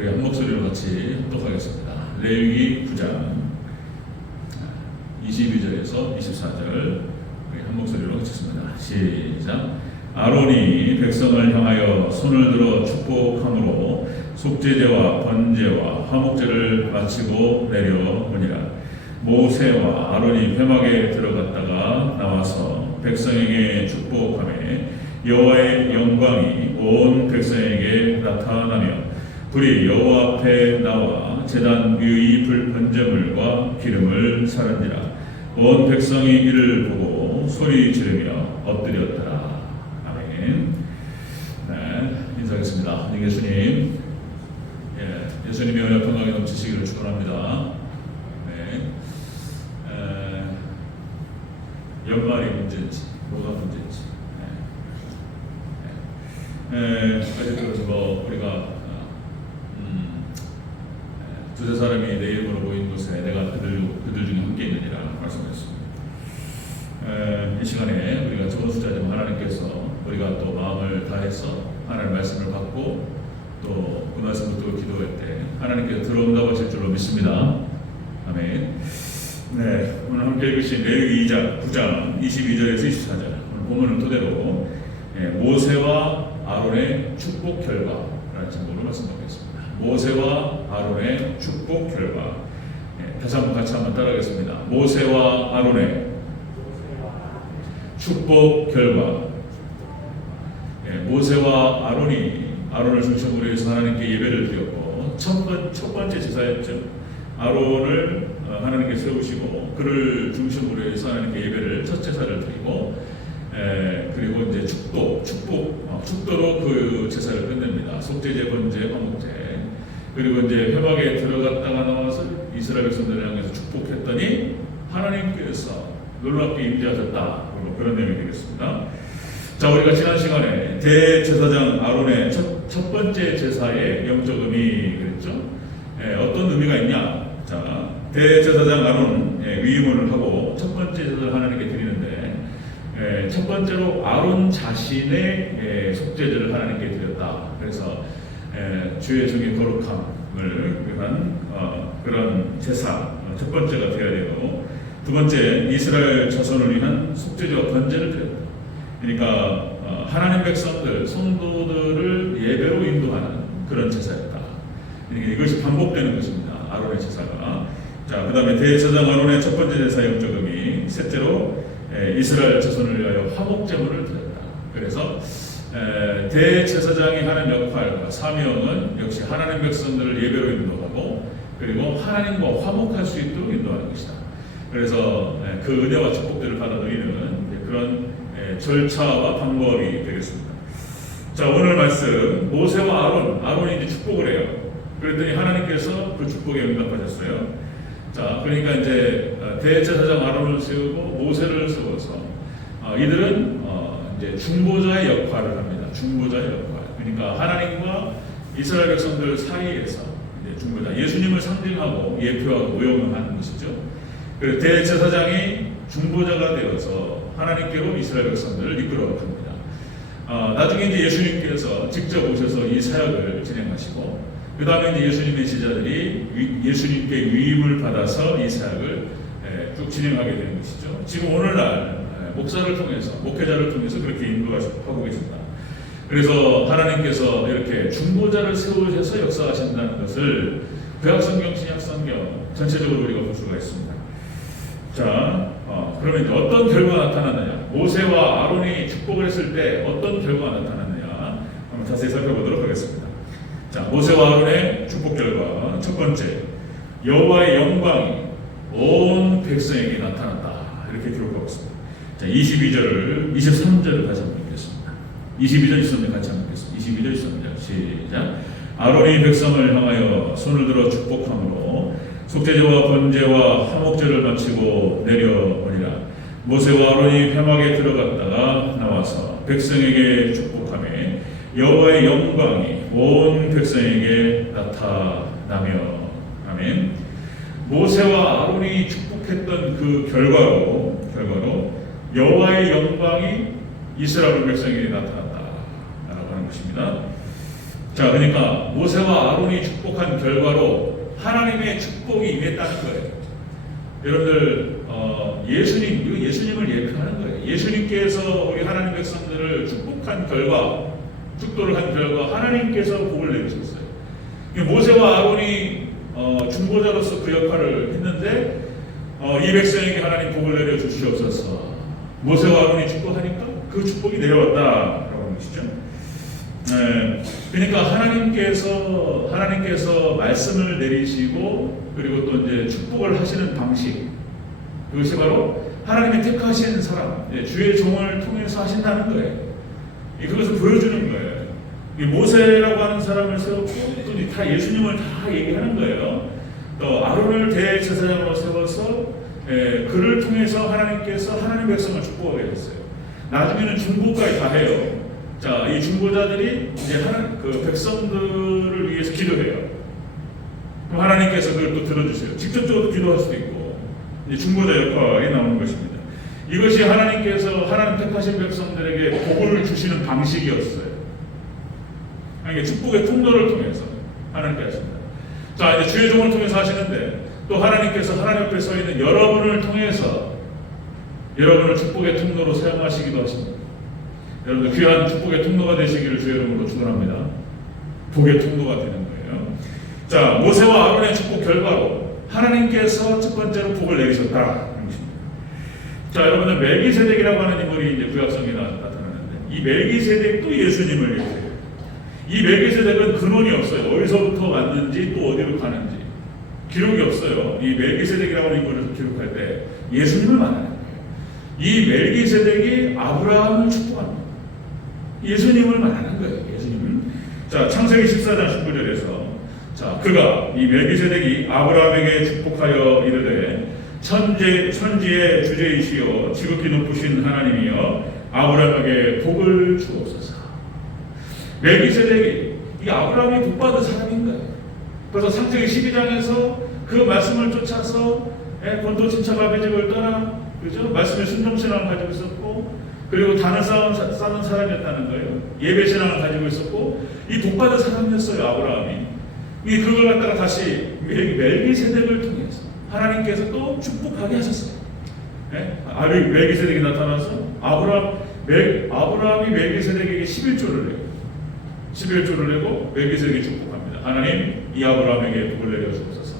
우리 한 목소리로 같이 합독하겠습니다. 레위기 9장 22절에서 24절 우리 한 목소리로 같이습니다. 시작. 아론이 백성을 향하여 손을 들어 축복함으로 속죄제와 번제와 화목제를 마치고 내려오니라. 모세와 아론이 회막에 들어갔다가 나와서 백성에게 축복하매 여호와의 영광이 온 백성에게 나타나며 불이 여호와 앞에 나와 제단 위의 번제물과 기름을 사른지라. 온 백성이 이를 보고 소리 지르며 엎드렸더라. 아멘. 네, 인사하겠습니다. 예수님, 예수님의 은혜 평강이 넘치시기를 축원합니다. 네, 연말이 문제인지 뭐가 문제인지. 어제 들어서 우리가 두세 사람이 내 이름으로 모인 곳에 내가 그들 중에 함께 있느니라 말씀하셨습니다. 이 시간에 우리가 좋은 숫자지만 하나님께서 우리가 또 마음을 다해서 하나님의 말씀을 받고 또 그 말씀을 듣고 기도할 때 하나님께서 들어온다고 하실 줄로 믿습니다. 아멘. 네, 오늘 함께 읽으신 레위기 9장 22절에서 24절 오늘 본문을 토대로 모세와 아론의 축복 결과라는 제목으로 말씀드리겠습니다. 모세와 아론의 축복 결과. 다시 한번 같이 한번 따라하겠습니다. 모세와 아론의 축복 결과. 모세와 아론을 중심으로 해서 하나님께 예배를 드렸고 첫 번째 제사였죠. 아론을 하나님께 세우시고 그를 중심으로 해서 하나님께 예배를 첫 제사를 드리고 그리고 이제 축도로 그 제사를 끝냅니다. 속죄제, 번제, 화목제. 그리고 이제 회막에 들어갔다가 나와서 이스라엘 백성들을 향해서 축복했더니 하나님께서 놀랍게 임재하셨다. 그런 내용이 되겠습니다. 자, 우리가 지난 시간에 대제사장 아론의 첫 번째 제사의 영적 의미 그랬죠. 어떤 의미가 있냐? 자, 대제사장 아론 위임을 하고 첫 번째 제사를 하나님께 드리는데 첫 번째로 아론 자신의 속죄제를 하나님께 드렸다. 그래서 주의 종의 거룩함을 위한 그런 제사 첫 번째가 되어야 되고 두 번째 이스라엘 자손을 위한 속죄제와 번제를 드렸다. 그러니까 하나님 백성들 성도들을 예배로 인도하는 그런 제사였다. 그러니까 이것이 반복되는 것입니다. 아론의 제사가. 자, 그 다음에 대제사장 아론의 첫 번째 제사 영적 의미. 셋째로 이스라엘 자손을 위하여 화목제물을 드렸다. 그래서 대제사장이 하는 역할과 사명은 역시 하나님 백성들을 예배로 인도하고 그리고 하나님과 화목할 수 있도록 인도하는 것이다. 그래서 그 은혜와 축복들을 받아들이는 그런 절차와 방법이 되겠습니다. 자, 오늘 말씀 모세와 아론이 이제 축복을 해요. 그랬더니 하나님께서 그 축복에 응답하셨어요. 자, 그러니까 이제 대제사장 아론을 세우고 모세를 세워서 이들은 이제 중보자의 역할을 합니다. 중보자의 역할. 그러니까 하나님과 이스라엘 백성들 사이에서 이제 중보자, 예수님을 상징하고 예표하고 모형하는 것이죠. 그래서 대제사장이 중보자가 되어서 하나님께로 이스라엘 백성들을 이끌어갑니다. 나중에 이제 예수님께서 직접 오셔서 이 사역을 진행하시고 그 다음에 이제 예수님의 제자들이 예수님께 위임을 받아서 이 사역을 쭉 진행하게 되는 것이죠. 지금 오늘날 목사를 통해서 목회자를 통해서 그렇게 인도하고 계십니다. 그래서 하나님께서 이렇게 중보자를 세우셔서 역사하신다는 것을 구약성경, 신약성경 전체적으로 우리가 볼 수가 있습니다. 자, 그러면 이제 어떤 결과가 나타났느냐? 모세와 아론이 축복을 했을 때 어떤 결과가 나타났느냐? 한번 자세히 살펴보도록 하겠습니다. 자, 모세와 아론의 축복 결과 첫 번째, 여호와의 영광이 온 백성에게 나타났다. 이렇게 기록하고 있습니다. 자, 23절을 다시 한번 읽겠습니다. 22절, 23절 같이 한번 읽겠습니다. 22절, 23절 시작. 아론이 백성을 향하여 손을 들어 축복함으로 속죄제와 번제와 화목제를 마치고 내려오니라. 모세와 아론이 회막에 들어갔다가 나와서 백성에게 축복하며 여호와의 영광이 온 백성에게 나타나며. 아멘. 모세와 아론이 축복했던 그 결과로 여호와의 영광이 이스라엘 백성에게 나타났다라고 하는 것입니다. 자, 그러니까 모세와 아론이 축복한 결과로 하나님의 축복이 임했다는 거예요. 여러분들 이거 예수님을 예표하는 거예요. 예수님께서 우리 하나님 백성들을 축복한 결과, 축도를 한 결과 하나님께서 복을 내리셨어요. 모세와 아론이 중보자로서 그 역할을 했는데 이 백성에게 하나님 복을 내려 주시옵소서. 모세와 아론이 축복하니까 그 축복이 내려왔다라고 하는 것이죠. 그러니까 하나님께서 말씀을 내리시고 그리고 또 이제 축복을 하시는 방식, 그것이 바로 하나님의 택하신 사람, 주의 종을 통해서 하신다는 거예요. 그것을 보여주는 거예요. 모세라고 하는 사람을 세웠고 또 다 예수님을 다 얘기하는 거예요. 또 아론을 대제사장으로 세워서 그를 통해서 하나님께서 하나님 백성을 축복하게 했어요. 나중에는 중보까지 다 해요. 자, 이 중보자들이 이제 그 백성들을 위해서 기도해요. 그럼 하나님께서 그걸 또 들어주세요. 직접적으로 기도할 수도 있고, 이제 중보자 역할이 나오는 것입니다. 이것이 하나님께서 하나님 택하신 백성들에게 복을 주시는 방식이었어요. 그러니까 축복의 통로를 통해서 하나님께 하십니다. 자, 이제 주의 종을 통해서 하시는데 또 하나님께서 하나님 앞에 서 있는 여러분을 통해서 여러분을 축복의 통로로 사용하시기도 하십니다. 여러분들 귀한 축복의 통로가 되시기를 주의 이름으로 축원합니다. 복의 통로가 되는 거예요. 자, 모세와 아론의 축복 결과로 하나님께서 첫 번째로 복을 내리셨다. 자, 여러분들 멜기세덱이라고 하는 인물이 이제 구약성에 나타나는데 이 멜기세덱도 예수님을 얘기해요. 이 멜기세덱은 근원이 없어요. 어디서부터 왔는지 또 어디로 가는지 기록이 없어요. 이 멜기세덱이라고 하는 인물을 기록할 때 예수님을 말하는 거예요. 이 멜기세덱이 아브라함을 축복합니다. 예수님을 말하는 거예요. 예수님을. 자, 창세기 14장 19절에서 자, 그가 이 멜기세덱이 아브라함에게 축복하여 이르되 천지의 주제이시여 지극히 높으신 하나님이여 아브라함에게 복을 주옵소서. 멜기세덱이 이 아브라함이 복받은 사람인 거예요. 그래서 창세기 12장에서 그 말씀을 쫓아서 본토 친척아비 집을 떠나, 그죠? 말씀의 순종신앙을 가지고 있었고, 그리고 단을 쌓는 사람이었다는 거예요. 예배신앙을 가지고 있었고, 이 복받은 사람이었어요, 아브라함이. 그걸 갖다가 다시 멜기세덱을 통해서 하나님께서 또 축복하게 하셨어요. 멜기세덱이 나타나서 아브라함이 멜기세덱에게 11조를 내요. 11조를 내고 멜기세덱이 축복합니다. 하나님, 이 아브라함에게 복을 내려 주옵소서.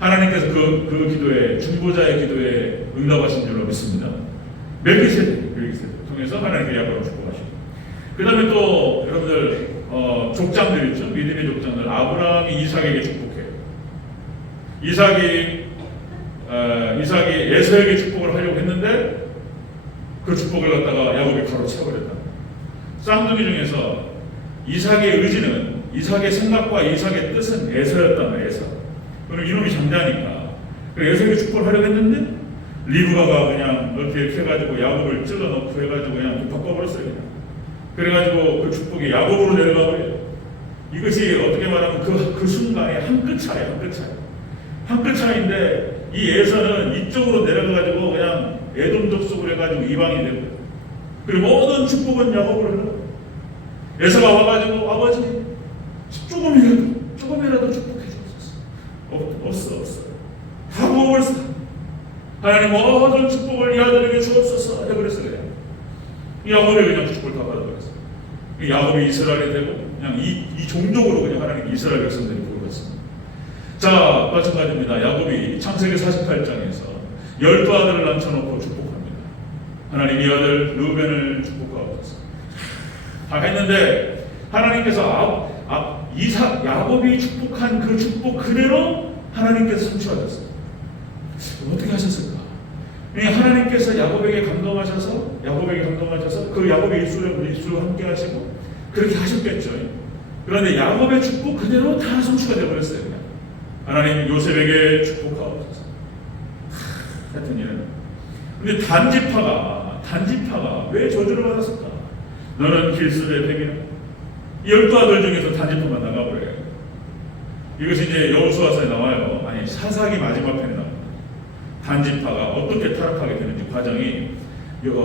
하나님께서 그 기도에, 중보자의 기도에 응답하신 줄로 믿습니다. 멜기세덱 통해서 하나님께 아브라함을 축복하시고, 그 다음에 또 여러분들 족장들 있죠. 믿음의 족장들. 아브라함이 이삭에게 축복해요. 이삭이 에서에게 축복을 하려고 했는데 그 축복을 갖다가 야곱이 가로채버렸다. 쌍둥이 중에서 이삭의 의지는, 이삭의 생각과 이삭의 뜻은 에서였단 말이에요. 에서. 그럼 이놈이 장자니까 에서에게 축복을 하려고 했는데 리브가가 그냥 이렇게 해가지고 야곱을 찔러넣고 해가지고 그냥 바꿔버렸어요. 그래가지고 그 축복이 야곱으로 내려가 버려요. 이것이 어떻게 말하면 그 순간에 한 끗 차이. 한 끗 차이인데 이 에서는 이쪽으로 내려가가지고 그냥 에돔 족속으로 해가지고 이방이 되고, 그리고 모든 축복은 야곱으로 흘러. 에서가 와가지고 아버지 조금이라도 축복해 주옵소서. 없어. 다 먹어버렸어. 하나님 모든 축복을 이 아들에게 주옵소서 해버렸어요. 야곱이 그냥 축복을 다 받아버렸어요. 야곱이 이스라엘이 되고 그냥 이 종족으로 그냥 하나님 이스라엘 백성들이 부르셨습니다. 자, 마찬가지입니다. 야곱이 창세기 48장에서 12아들을 남쳐놓고 축복합니다. 하나님 이 아들 르우벤을 축복하옵소서. 다 했는데 하나님께서 야곱이 축복한 그 축복 그대로 하나님께서 성취하셨어요. 어떻게 하셨을까? 하나님께서 야곱에게 감동하셔서 그 야곱의 입술과 함께 하시고 그렇게 하셨겠죠. 그런데 야곱의 축복 그대로 다 성취가 되어버렸어요. 하나님 요셉에게 축복하옵소서. 같은 일은. 근데 단지파가 왜 저주를 받았을까? 너는 길수의 백이라. 12아들 중에서 단지파만 나가버려요. 이것이 이제 여호수아서에 나와요. 아니, 사사기 마지막 편에 나옵니다. 단지파가 어떻게 타락하게 되는지 과정이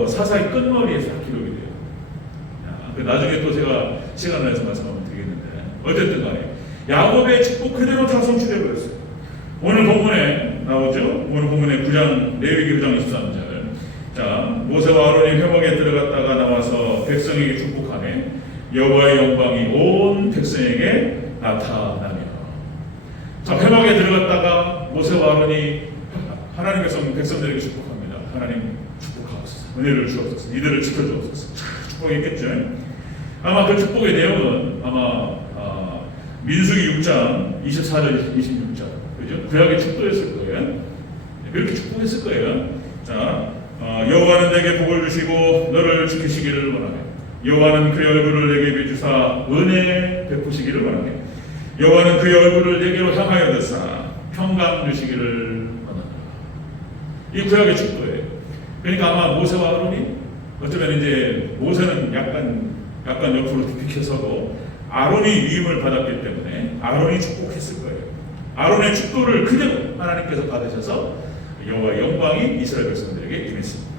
사사기 끝머리에서 기록이 돼요. 나중에 또 제가 시간을 내서 말씀하면 되겠는데, 어쨌든 간에 야곱의 축복 그대로 다 성취되어 버렸어요. 오늘 본문에 나오죠. 오늘 본문에 9장 레위기 9장 23절. 자, 모세와 아론이 회막에 들어갔다가 나와서 백성에게 축복하매 여호와의 영광이 온 백성에게 나타나며. 자, 회막에 들어갔다가 모세와 아론이 하나님께서 백성들에게 축복합니다. 하나님 축복하옵소서. 은혜를 주옵소서. 이들을 지켜주옵소서. 축복했겠죠. 아마 그 축복의 내용은 아마 민수기 6장 24절 26절 그죠? 구약의 축도였을 거예요. 그렇게 축복했을 거예요. 자, 여호와는 내게 복을 주시고 너를 지키시기를 원하며 여호와는 그의 얼굴을 내게 비추사 은혜 베푸시기를 원하며 여호와는 그의 얼굴을 내게로 향하여 드사 평강 주시기를 원하노라. 이 구약의 축도예요. 그러니까 아마 모세와 아론이 어쩌면 이제 모세는 약간 옆으로 비켜 서고 아론이 위임을 받았기 때문에 아론이 축복했을 거예요. 아론의 축도를 그대로 하나님께서 받으셔서 여호와의 영광이 이스라엘 백성들에게 임했습니다.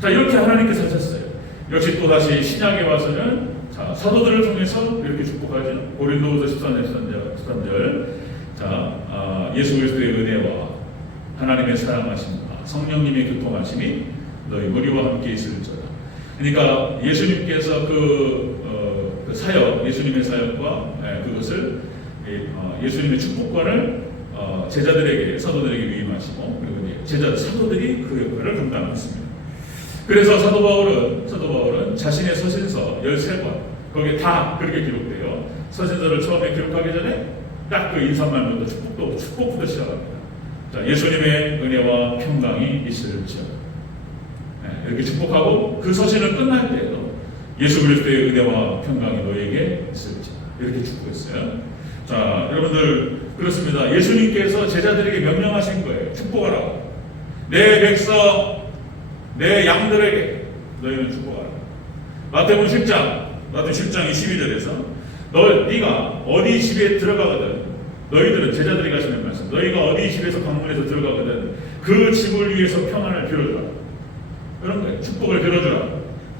자, 이렇게 하나님께서 하셨어요. 역시 또다시 신약에 와서는 자, 사도들을 통해서 이렇게 축복하죠. 고린도후서 13절 자, 예수 그리스도의 은혜와 하나님의 사랑하심과 성령님의 교통하심이 너희 우리와 함께 있을지어다. 그러니까 예수님께서 그 사역, 예수님의 사역과 그것을 예수님의 축복권을 제자들에게 사도들에게 위임하시고 그리고 이제 사도들이 그 역할을 감당했습니다. 그래서 사도 바울은 자신의 서신서 13권 거기에 다 그렇게 기록돼요. 서신서를 처음에 기록하기 전에 딱 그 인사말부터 축복부터 시작합니다. 자, 예수님의 은혜와 평강이 있을지어다. 이렇게 축복하고 그 서신을 끝날 때에도 예수 그리스도의 은혜와 평강이 너에게 있을지어다. 이렇게 축복했어요. 자, 여러분들 그렇습니다. 예수님께서 제자들에게 명령하신 거예요. 축복하라고. 내 백성, 내 양들에게 너희는 축복하라. 마태복음 10장 22절에서 네가 어디 집에 들어가거든 너희들은 제자들이 가시는 말씀 너희가 어디 집에서 방문해서 들어가거든 그 집을 위해서 평안을 빌어주라. 그런 거예요. 축복을 빌어주라.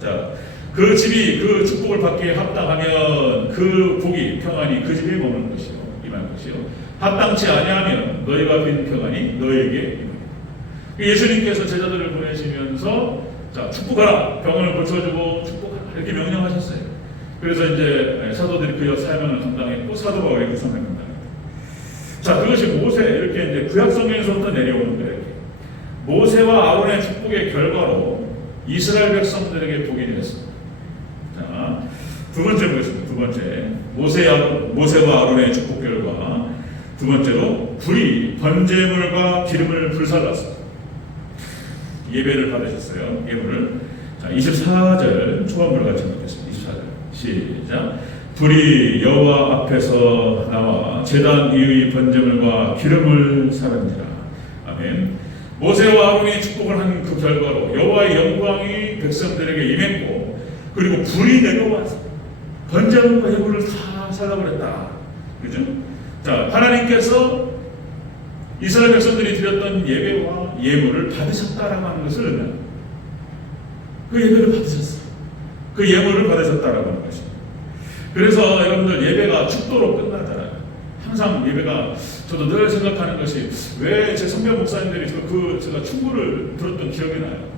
자, 그 집이 그 축복을 받기에 합당하면 그 복이 평안이 그 집에 머무는 것이요 임할 것이요 합당치 아니하면 너희가 빈 평안이 너희에게 임합니다. 예수님께서 제자들을 보내시면서 자, 축복하라. 병을 고쳐주고 축복하라. 이렇게 명령하셨어요. 그래서 이제 사도들이 그 사명을 감당했고 사도 바울이 그 사명을 감당했다. 자, 그것이 모세 이렇게 이제 구약 성경에서부터 내려오는 거예요. 모세와 아론의 축복의 결과로 이스라엘 백성들에게 복이 되었습니다. 자, 두 번째 보겠습니다. 두 번째 모세와 아론의 축복 결과 두 번째로 불이 번제물과 기름을 불살랐습니다. 예배를 받으셨어요. 예물을. 자, 24절 초반부를 같이 읽겠습니다. 24절 시작. 불이 여호와 앞에서 나와 제단 위의 번제물과 기름을 사른지라. 아멘. 모세와 아론이 축복을 한 그 결과로 여호와의 영광이 백성들에게 임했고 그리고 불이 내려와서 번제물과 예물을 다 살라버렸다. 그죠? 자, 하나님께서 이스라엘 백성들이 드렸던 예배와 예물을 받으셨다라고 하는 것을 의미합니다. 그 예배를 받으셨어요. 그 예물을 받으셨다라고 하는 것입니다. 그래서 여러분들 예배가 축도로 끝나잖아요. 항상 예배가 저도 늘 생각하는 것이 왜 제 선배 목사님들이 제가 충고를 들었던 기억이 나요.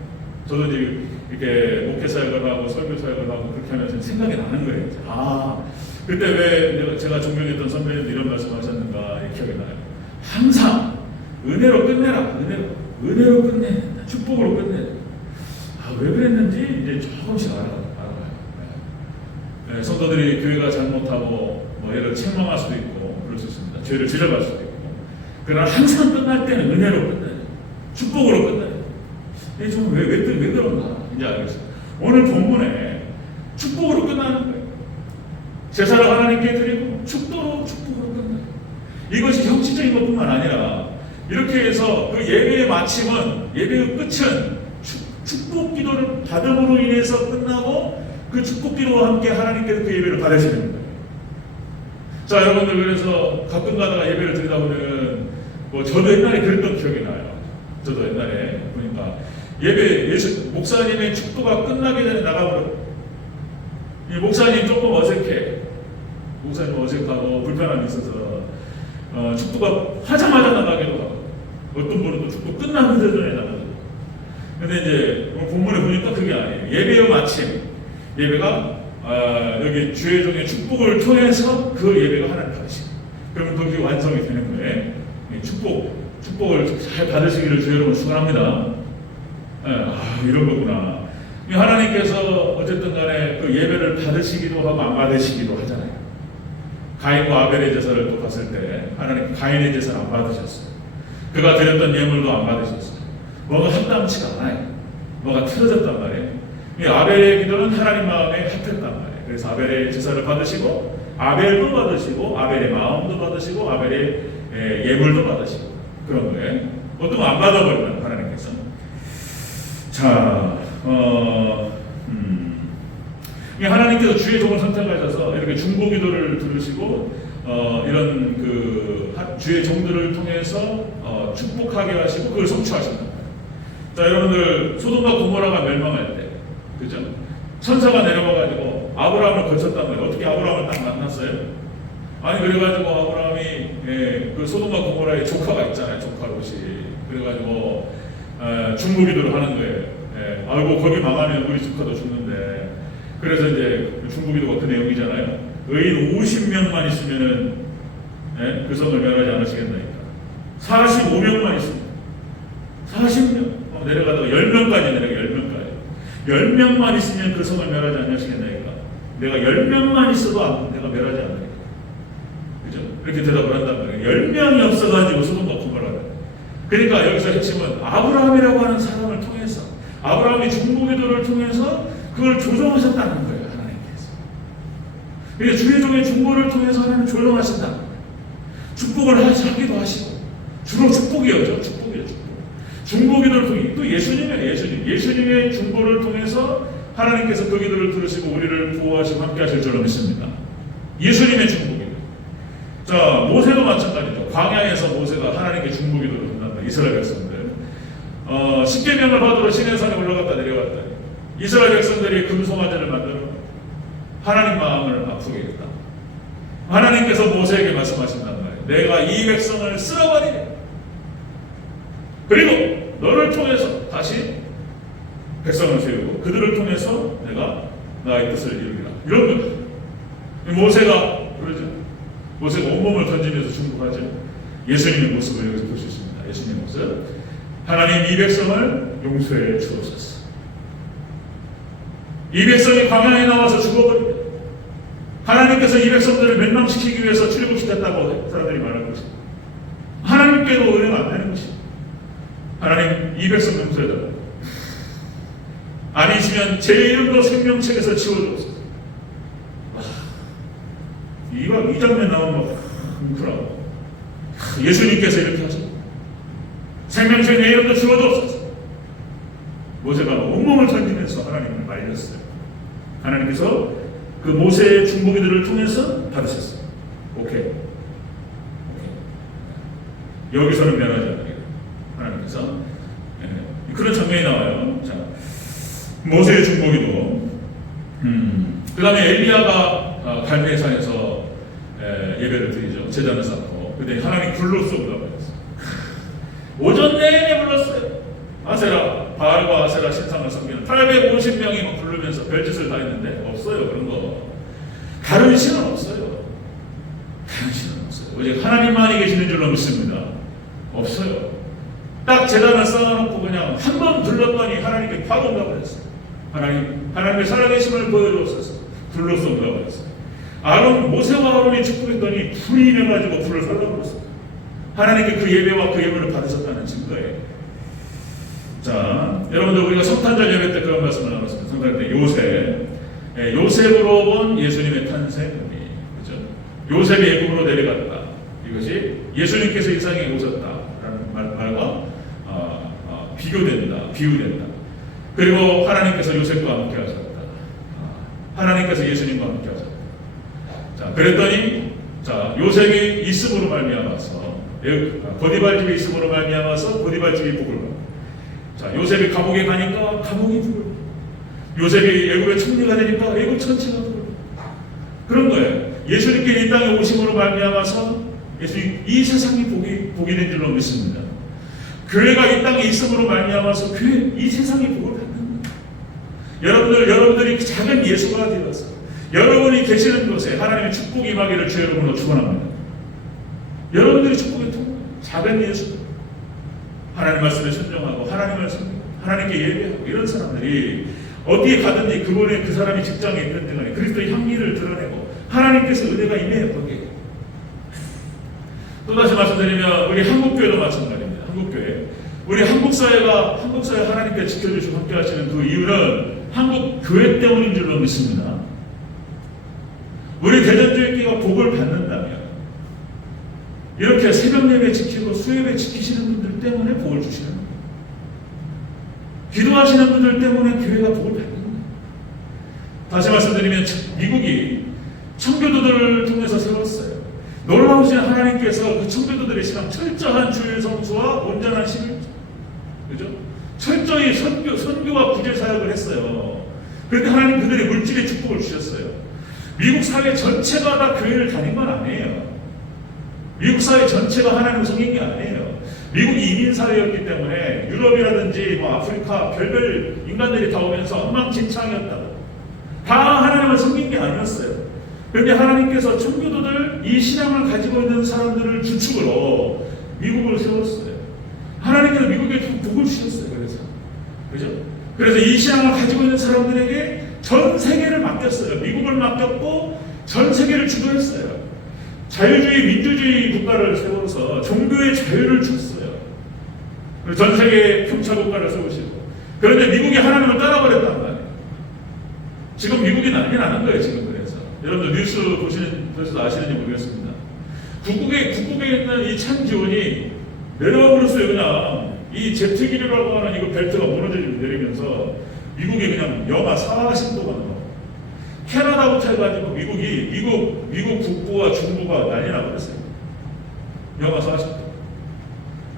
저도 이제 이렇게 목회 사역을 하고 설교 사역을 하고 그렇게 하면서 생각이 나는 거예요. 아, 그때 왜 제가 존경했던 선배님들 이런 말씀하셨는가 기억이 나요. 항상 은혜로 끝내라. 은혜로 끝내. 축복으로 끝내. 아, 왜 그랬는지 이제 조금씩 알아가요. 네, 성도들이 교회가 잘못하고 뭐 얘를 책망할 수도 있고 그럴 수 있습니다. 죄를 지적할 수도 있고. 그러나 항상 끝날 때는 은혜로 끝내요. 축복으로 끝내요. 이게 좀 왜 그런가 이제 알겠어요. 오늘 본문에 축복으로 끝나는 거예요. 제사를 하나님께 드리고 축복으로 끝나요. 이것이 형식적인 것뿐만 아니라 이렇게 해서 그 예배의 마침은 예배의 끝은 축복 기도를 받음으로 인해서 끝나고 그 축복 기도와 함께 하나님께서 그 예배를 받으시는 거예요. 자, 여러분들 그래서 가끔 가다가 예배를 드리다 보면 뭐 저도 옛날에 그랬던 기억이 나요. 저도 옛날에 보니까 목사님의 축도가 끝나기 전에 나가버려. 이 목사님 조금 어색해. 목사님 어색하고 불편함이 있어서 축도가 하자마자 나가기도 하고 어떤 분은 또 축도 끝나는 전에 나가고. 근데 이제 본문에 보니까 그게 아니에요. 예배의 마침 예배가 여기 주의 종의 축복을 통해서 그 예배가 하나님 받으시고 그러면 그게 완성이 되는 거예요. 축복을 잘 받으시기를 주의 여러분 축원합니다. 이런 거구나. 하나님께서 어쨌든 간에 그 예배를 받으시기도 하고 안 받으시기도 하잖아요. 가인과 아벨의 제사를 또 봤을 때 하나님 가인의 제사를 안 받으셨어요. 그가 드렸던 예물도 안 받으셨어요. 뭐가 합당치가 않아요. 뭐가 틀어졌단 말이에요. 아벨의 기도는 하나님 마음에 합했단 말이에요. 그래서 아벨의 제사를 받으시고 아벨도 받으시고 아벨의 마음도 받으시고 아벨의 예물도 받으시고 그런 거예요. 어떤 거 안 받아버리면 하나님께서 하나님께서 주의 종을 선택하셔서 이렇게 중보기도를 들으시고 이런 그 주의 종들을 통해서 축복하게 하시고 그걸 성취하신다. 자, 여러분들 소돔과 고모라가 멸망할 때, 그죠? 천사가 내려와가지고 아브라함을 거쳤단 말이에요. 어떻게 아브라함을 딱 만났어요? 아니 그래가지고 아브라함이 그 소돔과 고모라의 조카가 있잖아요. 조카 롯이. 그래가지고 중보기도를 하는 거예요. 아이고 거기 망하면 우리 조카도 죽는데. 그래서 이제 중보기도가 그 내용이잖아요. 의인 50명만 있으면은 그 성을 멸하지 않으시겠나이까. 45명만 있으면 40명 내려가다가 10명까지 내려가 10명만 있으면 그 성을 멸하지 않으시겠나이까. 내가 10명만 있어도 내가 멸하지 않으니까. 그죠? 이렇게 대답을 한단 말이에요. 10명이 없어가지고 소돔과 고모라를. 그러니까 여기서 핵심은 아브라함이라고 하는 사람을 통해서 아브라함이 중보기도를 통해서 그걸 조정하셨다는 거예요. 하나님께서. 그러니까 주의 종의 중보를 통해서 하나님 조정하신다. 축복을 하기도 하시고 주로 축복이었죠. 축복이에요. 중보기도를 통해 또 예수님이에요. 예수님의 중보를 통해서 하나님께서 그 기도를 들으시고 우리를 구호하시고 함께 하실 줄로 믿습니다. 예수님의 중보기도. 자, 모세도 마찬가지죠. 광야에서 모세가 하나님께 중보기도를 한다. 이스라엘 백성들. 십계명을 받으러 시내산에 올라갔다 내려갔다. 이스라엘 백성들이 금송아지를 만들어 하나님 마음을 아프게 했다. 하나님께서 모세에게 말씀하신단 말이에요. 내가 이 백성을 쓸어버리리. 그리고 너를 통해서 다시 백성을 세우고 그들을 통해서 내가 나의 뜻을 이루리라. 이런 거죠. 모세가 그러죠. 모세가 온몸을 던지면서 중보하죠. 예수님의 모습을 여기서 볼 수 있습니다. 예수님의 모습. 하나님 이 백성을 용서해 주옵소서. 이 백성이 광야에 나와서 죽어버립니다. 하나님께서 이 백성들을 멸망시키기 위해서 출애굽시켰다고 사람들이 말하는 것입니다. 하나님께도 은혜가 안 되는 것입니다. 하나님 이 백성 용서해달라고. 아니시면 제 이름도 생명책에서 지워주옵소서. 이 장면 나오면 뭉클하고 예수님께서 이렇게 하셨다. 생명책 내 이름도 지워주옵소서. 모세가 온몸을 던지면서 하나님을 말렸어요. 하나님께서 그 모세의 중보기도를 통해서 받으셨어요. 오케이. 여기서는 면하지 않으리라. 하나님께서 그런 장면이 나와요. 자, 모세의 중보기도. 그 다음에 엘리야가 갈멜산에서 예배를 드리죠. 제단을 쌓고. 근데 하나님 불로 쏘다고 했어요. 오전 내내 불렀어요. 아세라, 바알과 아세라 신상을 섬기는 850명이 막 부르면서 별짓을 다 했는데 없어요. 그런 거. 다른 신은 없어요. 다른 신은 없어요. 오직 하나님만이 계시는 줄로 믿습니다. 없어요. 딱 제단을 쌓아놓고 그냥 한 번 불렀더니 하나님께 바로 응답을 했어요. 하나님의 살아계심을 보여주었어서 불로 쏜다고 했어요. 모세와 아론이 축복했더니 불이 임해가지고 불을 쏟아버렸어요. 하나님께 그 예배와 그 예물을 받으셨다는 증거예요. 자, 여러분들 우리가 성탄절 예배 때 그런 말씀을 나눴습니다. 성탄절 때 요셉으로 본 예수님의 탄생, 그죠? 요셉이 애굽으로 내려갔다. 이것이 예수님께서 이 세상에 오셨다라는 말과 비유된다. 그리고 하나님께서 요셉과 함께 하셨다. 하나님께서 예수님과 함께 하셨다. 자, 그랬더니 요셉이 이스므로 말미암아서 보디발 집이 이스므로 말미암아서 보디발 집이 복을 받고. 자, 요셉이 감옥에 가니까 감옥이 복을 받고. 요셉이 애굽의 총리가 되니까 애굽 천지가 복을 받고. 그런 거예요. 예수님께서 예수님께 이 땅에 오심으로 말미암아서 예수님 이 세상이 복이 된 줄로 믿습니다. 교회가 이 땅에 있음으로 말미암아서 이 세상이 복을 받는 거예요. 여러분들이 작은 예수가 되어서 여러분이 계시는 곳에 하나님의 축복이 임하기를 주 여러분으로 축원합니다. 여러분들이 축복의 통, 작은 예수, 하나님 말씀에 순종하고 하나님을 섬기고 하나님께 예배하고 이런 사람들이 어디에 가든지 그 사람이 직장에 있든 간에 그리스도의 향기를 드러내고 하나님께서 은혜가 임해요. 거기에. 또다시 말씀드리면 우리 한국교회도 마찬가지입니다. 한국교회. 우리 한국사회가 하나님께 지켜주시고 함께 하시는 그 이유는 한국교회 때문인 줄로 믿습니다. 우리 대전교회가 복을 받는다면 이렇게 새벽 예배 지키고 수예배 지키시는 분들 때문에 복을 주시는 거예요. 기도하시는 분들 때문에 교회가 복을 받는 거예요. 다시 말씀드리면 미국이 청교도들을 통해서 세웠어요. 놀라우신 하나님께서 그 청교도들의 신앙 철저한 주일 성수와 온전한 11조, 그죠? 철저히 선교와 구제 사역을 했어요. 그런데 하나님 그들의 물질의 축복을 주셨어요. 미국 사회 전체가 다 교회를 다닌 건 아니에요. 미국 사회 전체가 하나님을 섬긴 게 아니에요. 미국이 이민 사회였기 때문에 유럽이라든지 아프리카 별별 인간들이 다 오면서 엉망진창이었다고. 다 하나님을 섬긴 게 아니었어요. 그런데 하나님께서 청교도들 이 신앙을 가지고 있는 사람들을 주축으로 미국을 세웠어요. 하나님께서 미국에 복을 주셨어요. 그래서 이 신앙을 가지고 있는 사람들에게 전 세계를 맡겼어요. 미국을 맡겼고 전 세계를 주도했어요. 자유주의 민주주의 국가를 세워서 종교의 자유를 줬어요. 전 세계 평차 국가를 세우시고. 그런데 미국이 하나님을 떠나버렸단 말이에요. 지금 미국이 난리 나는 거예요. 지금 그래서 여러분들 뉴스 보셔서 아시는지 모르겠습니다. 북극에 있는 이 찬기온이 내려와 버렸어요. 그냥 이 제트기류라고 하는 이거 벨트가 내리면서 미국이 그냥 영하 40도가 넘어. 캐나다부터 해가지고 미국 북부와 중부가 난리 나버렸어요. 영하 40도.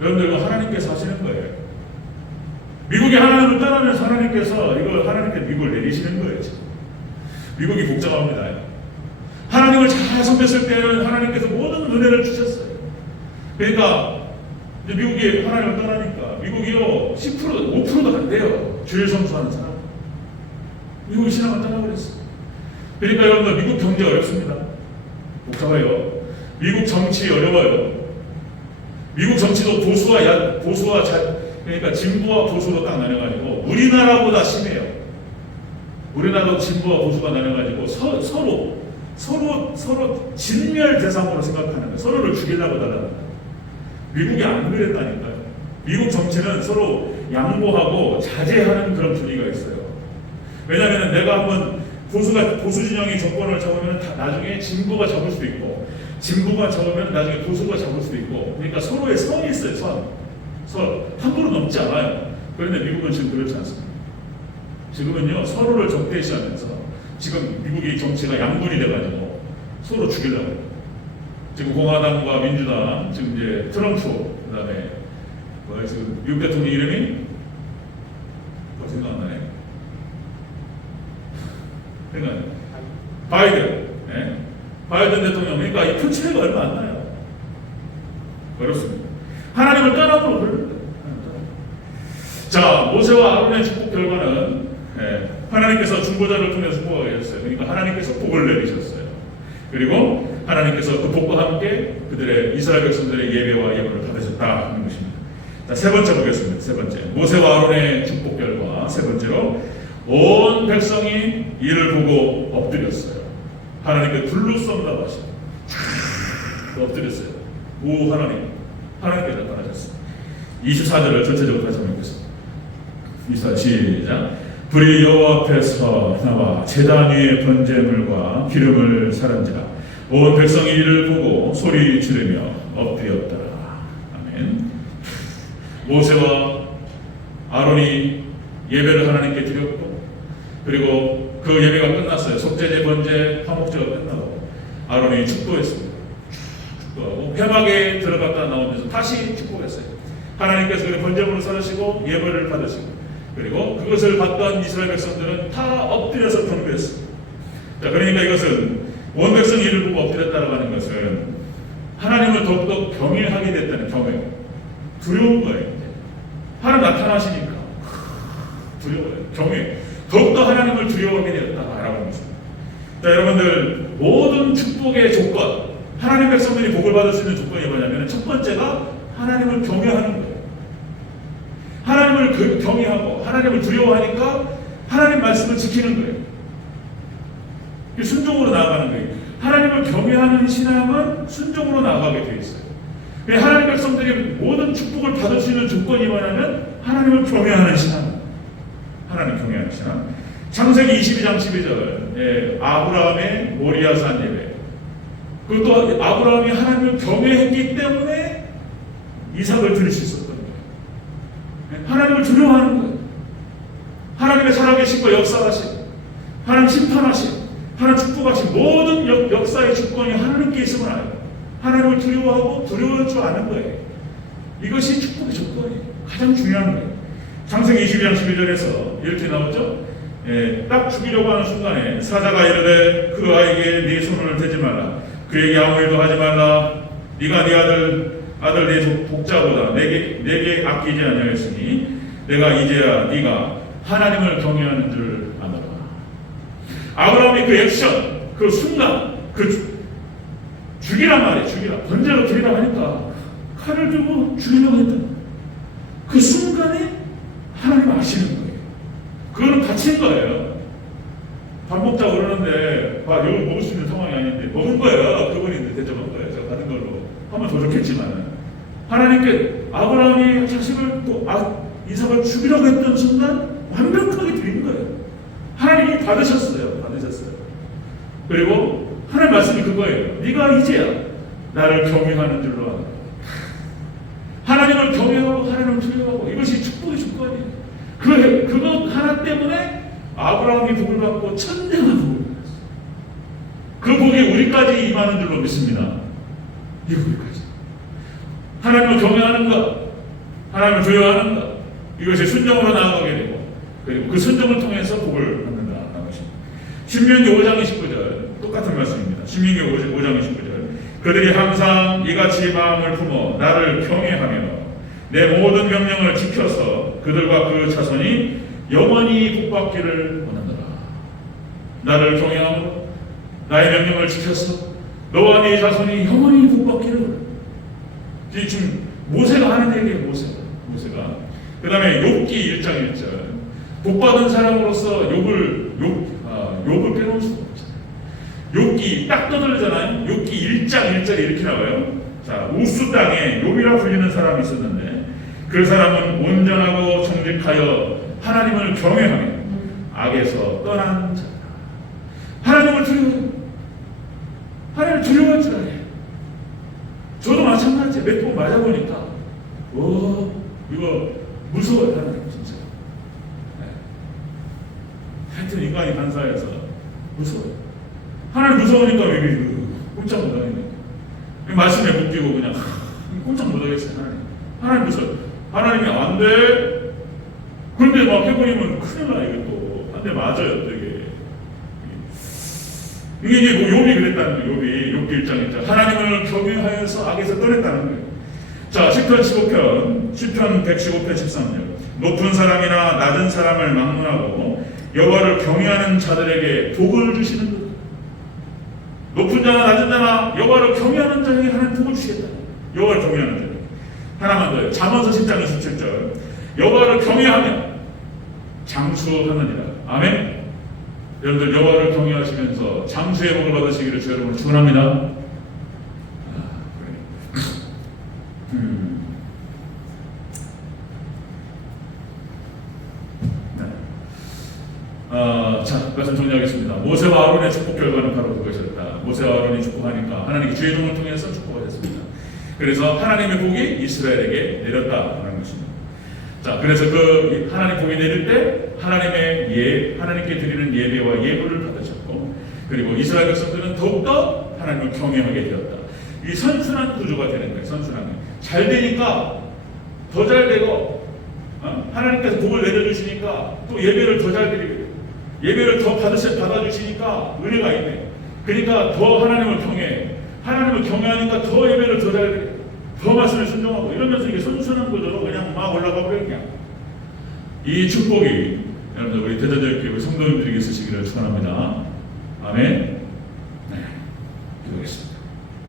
여러분들 하나님께서 하시는 거예요. 미국이 하나님을 떠나면서 하나님께서 이걸 하나님께 미국을 내리시는 거예요. 지금. 미국이 복잡합니다. 하나님을 잘 섬겼을 때는 하나님께서 모든 은혜를 주셨어요. 그러니까 이제 미국이 하나님을 떠나니까 미국이요 10% 5%도 안 돼요. 주일 성수하는 사람. 미국이 신앙을 떠나버렸어요. 그러니까 여러분들 미국 경제 어렵습니다. 복잡해요. 미국 정치 어려워요. 미국 정치도 그러니까 진보와 보수로 딱 나뉘어가지고 우리나라보다 심해요. 우리나라도 진보와 보수가 나뉘어가지고 서로 진멸 대상으로 생각하는 거예요. 서로를 죽이려고 하다가 미국이 안 그랬다니까요. 미국 정치는 서로 양보하고 자제하는 그런 분위기가 있어요. 왜냐하면 내가 한번 보수 진영이 정권을 잡으면 나중에 진보가 잡을 수도 있고 진보가 잡으면 나중에 보수가 잡을 수도 있고 그러니까 서로의 선이 있어요. 선 함부로 넘지 않아요. 그런데 미국은 지금 그렇지 않습니다. 지금은요 서로를 적대시하면서 지금 미국의 정치가 양분이 돼가지고 서로 죽이려고 해요. 지금 공화당과 민주당 지금 이제 트럼프 그다음에 지금 미국 대통령 이름이 생각 안 나네. 그러니까 바이든, 바이든 대통령 그러니까 이 큰 차이가 얼마 안 나요. 어렵습니다. 하나님을 떠나므로 그러는 거예요. 자, 모세와 아론의 축복 결과는 하나님께서 중보자를 통해서 축복하게 하셨어요. 그러니까 하나님께서 복을 내리셨어요. 그리고 하나님께서 그 복과 함께 그들의 이스라엘 백성들의 예배와 예물을 받으셨다 하는 것입니다. 자, 세 번째 보겠습니다. 세 번째 모세와 아론의 축복 결과 세 번째로 온 백성이 이를 보고 엎드렸어요. 하나님께 둘러싼다고 하시고 엎드렸어요. 오 하나님께 나타나셨습니다. 24절을 전체적으로 다시 한번 읽겠습니다. 24 시작. 불이 여호와 앞에서 나와 제단 위에 번제물과 기름을 사른지라 온 백성이 이를 보고 소리 지르며 엎드렸더라. 아멘. 모세와 아론이 예배를 하나님께 드렸고 그리고 그 예배가 끝났어요. 속죄제, 번제, 화목제가 끝나고 아론이 축도했습니다. 축도하고 회막에 들어갔다 나오면서 다시 축복했어요. 하나님께서 그 번제물을 썰으시고 예배를 받으시고 그리고 그것을 받던 이스라엘 백성들은 다 엎드려서 경배했습니다. 자, 그러니까 이것은 온 백성이 이를 보고 엎드렸다고 하는 것은 하나님을 더욱더 경외하게 됐다는 경외. 두려운 거예요. 하나님 나타나시니까 두려워요. 경외. 더욱더 하나님을 두려워하게 되었다라고 하는 것입니다. 자, 여러분들 모든 축복의 조건, 하나님 백성들이 복을 받을 수 있는 조건이 뭐냐면 첫 번째가 하나님을 경외하는 거예요. 하나님을 경외하고 하나님을 두려워하니까 하나님 말씀을 지키는 거예요. 순종으로 나아가는 거예요. 하나님을 경외하는 신앙은 순종으로 나아가게 되어 있어요. 하나님 백성들이 모든 축복을 받을 수 있는 조건이 뭐냐면 하나님을 경외하는 신앙. 하나님 경외하는 신앙. 창세기 22장 12절 아브라함의 모리아산 예배. 그것도 아브라함이 하나님을 경외했기 때문에 이삭을 드릴 수 있었던 거예요. 하나님을 두려워하는 거예요. 하나님의 살아계시고 역사하신, 하나님 심판하신, 하나님 축복하신 모든 역사의 주권이 하나님께 있음을 알아요. 하나님을 두려워하고 두려워할 줄 아는 거예요. 이것이 축복의 조건이에요. 가장 중요한 거예요. 창세기 22장 11절에서 이렇게 나오죠. 딱 죽이려고 하는 순간에 사자가 이르되 그 아이에게 네 손을 대지 말라. 그에게 아무 일도 하지 말라. 네가 네 아들 내 복자보다 내게 아끼지 아니하였으니 내가 이제야 네가 하나님을 경외하는 줄 아노라. 아브라함이 그 액션, 그 순간, 죽이란 말이에요. 죽이라. 번제로 드리라 하니까 칼을 들고 죽이려고 했다. 그 순간에 하나님 아시는 거예요. 그거는 갇힌 거예요. 밥 먹자고 그러는데 이걸 먹을 수 있는 상황이 아닌데 먹은 거예요. 그분이 대접한 거예요. 제가 받은 걸로 하면 더 좋겠지만 하나님께 아브라함이 자식을 또 이삭을 죽이려고 했던 순간 완벽하게 드린 거예요. 하나님이 받으셨어요. 그리고 하나님 말씀이 그거예요. 네가 이제야 나를 경외하는 줄로 아노라. 하나님을 경외하고 하나님을 두려워하고 이것이 축복의 조건이에요. 그거 하나 때문에 아브라함이 복을 받고 천대가 복을 받았어요. 그 복이 우리까지 임하는 줄로 믿습니다. 우리까지. 하나님을 경외하는 것, 하나님을 두려워하는 것, 이것이 순종으로 나아가게 되고 그리고 그 순종을 통해서 복을 받는다는 것입니다. 신명기 5장 29절 똑같은 말씀입니다. 신명기 5장 29절 그들이 항상 이같이 마음을 품어 나를 경외하며 내 모든 명령을 지켜서 그들과 그 자손이 영원히 복받기를 원하노라. 나를 경외하고 나의 명령을 지켜서 너와 네 자손이 영원히 복받기를 원하노라. 지금 모세가 하는 얘기예요. 모세가 그 다음에 욥기 1장 1절 복받은 사람으로서 욥을 빼놓을 수가 없잖아요. 욥기 딱 떠들잖아요. 욥기 1장 1절이 이렇게 나와요. 자, 우스 땅에 욥이라 불리는 사람이 있었는데 그 사람은 온전하고 정직하여 하나님을 경외하며 악에서 떠난 자다. 하나님을 두려워해요. 하나님을 두려워할 줄 알아요. 저도 마찬가지예요. 몇 번 맞아보니까 이거 무서워요. 하나님 진짜. 하여튼 인간이 반사해서 무서워요. 하나님 무서우니까 왜 꼼짝 못하겠네. 말씀에 묶이고 그냥 꼼짝 못하겠어요. 하나님 무서워요. 하나님이 안 돼. 그런데 막 해버리면 큰일 나. 이것도 한 대 맞아요. 이게 이제 욥이 그랬다는 거예요. 욥기 1장 1절 하나님을 경외하여서 악에서 떠냈다는 거예요. 자, 시편 115편 13절 높은 사람이나 낮은 사람을 막론하고 여호와를 경외하는 자들에게 복을 주시는 것. 높은 자나 낮은 자나 여호와를 경외하는 자에게 하나님 복을 주시겠다. 여호와를 경외하는 자에게. 하나만 더요. 잠언서 10장 27절 여호와를 경외하며 장수하느니라. 아멘. 여러분들 여호와를 경외하시면서 장수의 복을 받으시기를 주 여러분을 축원합니다. 자, 말씀 정리하겠습니다. 모세와 아론의 축복 결과는 바로 그것이었다. 모세와 아론이 축복하니까 하나님의 주의 종을 통해서 축복을 했습니다. 그래서 하나님의 복이 이스라엘에게 내렸다라는 것입니다. 자, 그래서 그 하나님 복이 내릴 때 하나님께 드리는 예배와 예물을 받으셨고, 그리고 이스라엘 백성들은 더욱더 하나님을 경외하게 되었다. 이 선순환 구조가 되는 거예요. 선순환. 잘 되니까 더 잘 되고, 하나님께서 복을 내려주시니까 또 예배를 더 잘 드리고, 예배를 더 받아주시니까 은혜가 있네. 그러니까 더 하나님을 경외해. 하나님을 경외하니까 더 예배를 더 잘해. 더 말씀을 순종하고 이러면서 이게 선순환 구조로 그냥 막 올라가 버려 그냥. 이 축복이 여러분들 우리 대전절 교회 성도님들에게 있으시기를 축원합니다. 아멘.